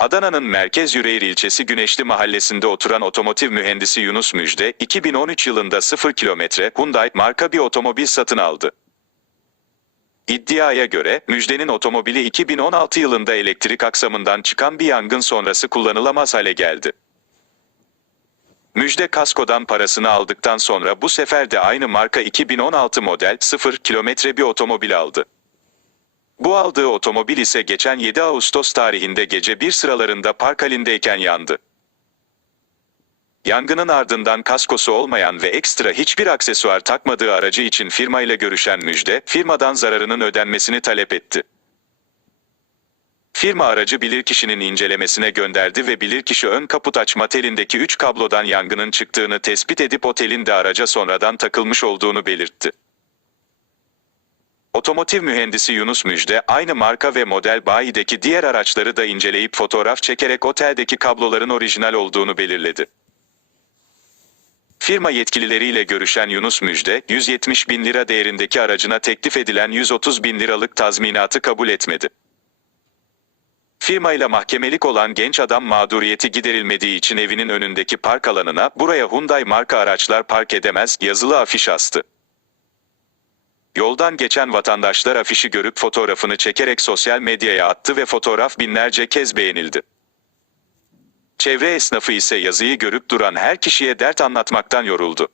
Adana'nın merkez Yüreğir ilçesi Güneşli mahallesinde oturan otomotiv mühendisi Yunus Müjde, 2013 yılında 0 kilometre Hyundai marka bir otomobil satın aldı. İddiaya göre, Müjde'nin otomobili 2016 yılında elektrik aksamından çıkan bir yangın sonrası kullanılamaz hale geldi. Müjde kaskodan parasını aldıktan sonra bu sefer de aynı marka 2016 model 0 kilometre bir otomobil aldı. Bu aldığı otomobil ise geçen 7 Ağustos tarihinde gece bir sıralarında park halindeyken yandı. Yangının ardından kaskosu olmayan ve ekstra hiçbir aksesuar takmadığı aracı için firmayla görüşen Müjde, firmadan zararının ödenmesini talep etti. Firma aracı bilirkişinin incelemesine gönderdi ve bilirkişi ön kaput açma telindeki 3 kablodan yangının çıktığını tespit edip otelin de araca sonradan takılmış olduğunu belirtti. Otomotiv mühendisi Yunus Müjde aynı marka ve model bayideki diğer araçları da inceleyip fotoğraf çekerek oteldeki kabloların orijinal olduğunu belirledi. Firma yetkilileriyle görüşen Yunus Müjde, 170 bin lira değerindeki aracına teklif edilen 130 bin liralık tazminatı kabul etmedi. Firmayla mahkemelik olan genç adam mağduriyeti giderilmediği için evinin önündeki park alanına buraya Hyundai marka araçlar park edemez yazılı afiş astı. Yoldan geçen vatandaşlar afişi görüp fotoğrafını çekerek sosyal medyaya attı ve fotoğraf binlerce kez beğenildi. Çevre esnafı ise yazıyı görüp duran her kişiye dert anlatmaktan yoruldu.